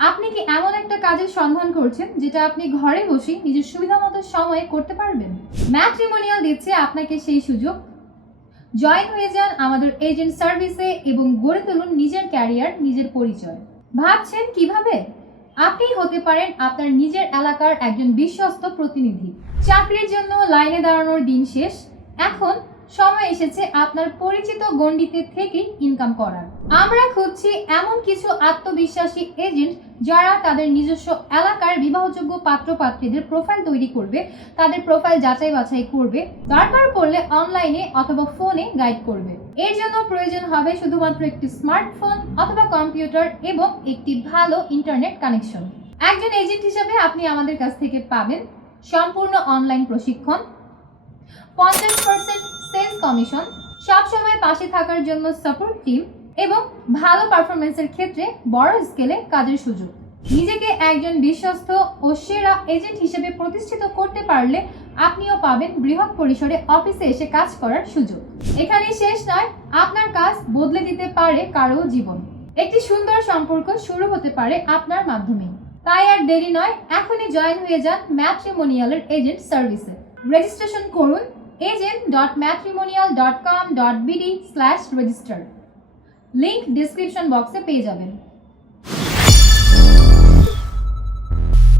আপনি কি এমন একটা কাজের সন্ধান করছেন যেটা আপনি ঘরে বসে নিজের সুবিধা মতো সময়ে করতে পারবেন? ম্যাট্রিমোনিয়াল দিচ্ছে আপনাকে সেই সুযোগ। জয়েন হয়ে যান আমাদের এজেন্ট সার্ভিসে এবং গড়ে তুলুন নিজের ক্যারিয়ার, নিজের পরিচয়। ভাবছেন কীভাবে? আপনি হতে পারেন আপনার নিজের এলাকার একজন বিশ্বস্ত প্রতিনিধি। চাকরির জন্য লাইনে দাঁড়ানোর দিন শেষ। এখন সময় এসেছে আপনার পরিচিত গণ্ডিতে থেকে ইনকাম করার। আমরা খুঁজছি এমন কিছু আত্মবিশ্বাসী এজেন্ট যারা তাদের নিজস্ব এলাকার বিবাহযোগ্য পাত্রপাত্রীদের প্রোফাইল তৈরি করবে, তাদের প্রোফাইল যাচাই বাছাই করবে, দরকার পড়লে অনলাইনে অথবা ফোনে গাইড করবে। এর জন্য প্রয়োজন হবে শুধুমাত্র একটি স্মার্টফোন অথবা কম্পিউটার এবং একটি ভালো ইন্টারনেট কানেকশন একজন এজেন্ট হিসেবে আপনি আমাদের কাছ থেকে পাবেন সম্পূর্ণ অনলাইন প্রশিক্ষণ পঞ্চাশ পার্সেন্ট সেলস কমিশন সবসময় পাশে থাকার জন্য সাপোর্ট টিম এবং ভালো পারফরমেন্সের ক্ষেত্রে বড় স্কেলে কাজের সুযোগ। নিজেকে একজন বিশ্বস্ত ও সেরা এজেন্ট হিসেবে প্রতিষ্ঠিত করতে পারলে আপনিও পাবেন বৃহৎ পরিসরে অফিসে এসে কাজ করার সুযোগ। এখানেই শেষ নয়, আপনার কাজ বদলে দিতে পারে কারও জীবন। একটি সুন্দর সম্পর্ক শুরু হতে পারে আপনার মাধ্যমে তাই আর দেরি নয়, এখনই জয়েন হয়ে যান ম্যাট্রিমোনিয়ালের এজেন্ট সার্ভিসে রেজিস্ট্রেশন করুন agent dot matrimonial dot com dot BD slash register link description বক্সে পেয়ে যাবেন।